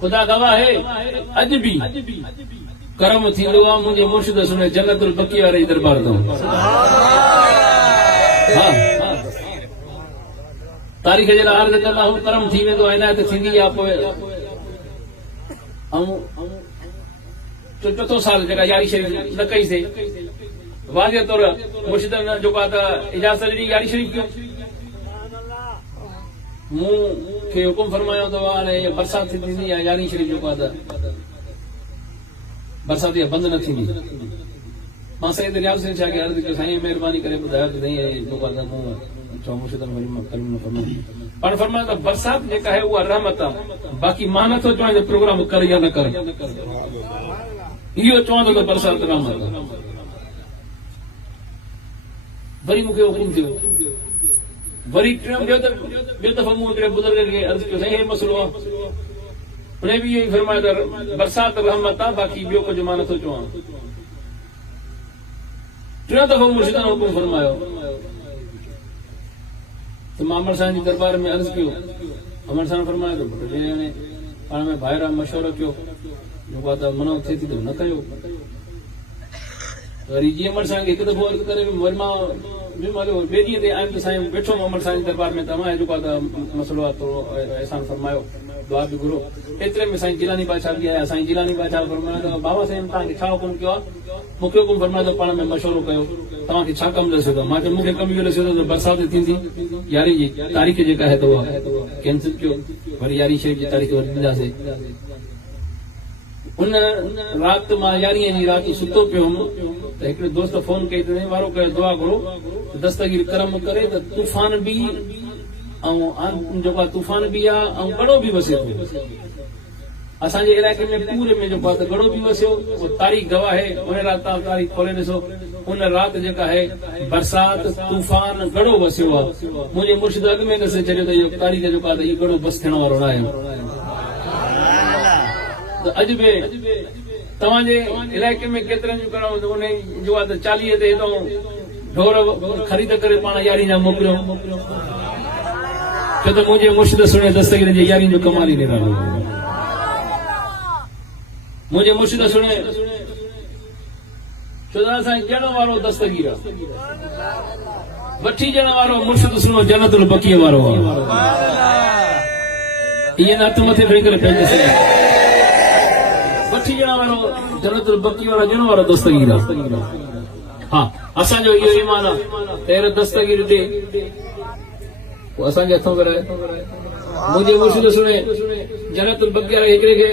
खुदा गवाह है अज भी करम थींदो आहे मुंहिंजे मुर्शिद सुने जन्नतुल बकी वारे जी दरबार तो तारीख़ जे लाइ अर्ज़ कंदा हूं करम थी वेंदो इनायत थींदी आहे पोइ चौथो साल जेका यारी शरीफ़ न कईसीं वाज़े तौर मुर्शिद जेको आहे त इजाज़त ॾिनी यारी शरीफ़ कयो मूंखे हुकुम फरमायो अथव हाणे बरसात थींदी आहे यारी शरीफ़ जेको आहे त बरसात बंद न थींदी मां साईं रियाज़ साईं छा अर्ज़ कयो साईं महिरबानी करे ॿुधायो त जेको आहे मूं चओ मुर्शिद पाण फरमायो त बरसात जेका आहे उहा रहमत आहे बाक़ी मां नथो चवां त प्रोग्राम कर या न कर इहो चवां थो त बरसात रहमत आहे वरी मूंखे हुकुम थियो वरी ॿियो दफ़ो मूं हिकिड़े बुज़ुर्ग खे अर्ज़ कयो साईं हे मसइलो आहे उन बि इहो ई फरमायो त बरसात रहमत आहे बाक़ी ॿियो कुझु मां नथो चवां टियों दफ़ो मुर्शिद हुकुम फरमायो तो मां अमर साईं जी दरबार में अर्ज़ कयो अमर साईं फरमायो त हाणे पाण में ॿाहिरां मशवरो कयो जेको आहे त मनो थिए थी त न कयो वरी जीअं अमर साईं खे हिकु दफ़ो अर्ज़ करे वरी मां ॿिए ॾींहं ते आयुमि त साईं वेठो अमर साईं जी दरबार में तव्हां जेको आहे त मसइलो आहे थोरो अहसान फरमायो दुआ बि घुरो एतिरे में साईं जिलानी बादशाह बि आया साईं जिलानी बादशाह फरमायो त बाबा साईं तव्हांखे छा हुकुम कयो आहे मूंखे हुकुम फरमायो त पाण में मशवरो कयो तव्हांखे छा कमु ॾसियो अथव मां चयो मूंखे कमु इहो ॾसियो अथव त बरसाति थींदी यारी जी तारीख़ जेका आहे त उहा कैंसिल कयो वरी यारी शरीफ़ जी तारीख़ वरी ॾींदासीं उन राति मां यारीअ जी राति सुतो पियो हुउमि त हिकिड़े दोस्त फोन कई त वारो कयो दुआ घुरो दस्तगीर करम करे त तूफ़ान बि ऐं जेको आहे तूफ़ान बि आहे ऐं गड़ो बि वसे थो असांजे इलाइक़े में पूरे में जेको आहे त गड़ो बि वसियो तारीख़ गवाह आहे उन राति तव्हां तारीख़ खोले ॾिसो उन राति जेका आहे बरसात तूफ़ान गड़ो वसियो आहे मुंहिंजे मुर्शिद अॻु में ॾसे छॾियो त इहो तारीख़ जेको आहे त इहो गड़ो बस थियण वारो न आहे त अॼु बि तव्हांजे इलाइक़े में केतिरनि जो करणो उन जो आहे त 40 ते हितां ढोर ख़रीद करे पाण यारी जा मोकिलियो छो त मुंहिंजे मुर्शिद सुणे दस्तगीर जे यारी जो कमाल ई निरालो मुंहिंजे मुर्शिद सुणे छो त असां ॼण वारो दस्तगीर आहे वठी ॼण वारो मुर्शिद सुणो जन्नतुल बकीअ वारो आहे इएं न हथ मथे खणी करे पंहिंजे सघे वठी ॼण वारो जन्नतुल बकी वारो ॼण वारो दस्तगीर आहे हा असांजो इहो ईमान आहे त अहिड़ो दस्तगीर ॾे असांजे हथों में रहे मुंहिंजे मुर्शिद सुणे जन्नतुल बकी वारे हिकिड़े खे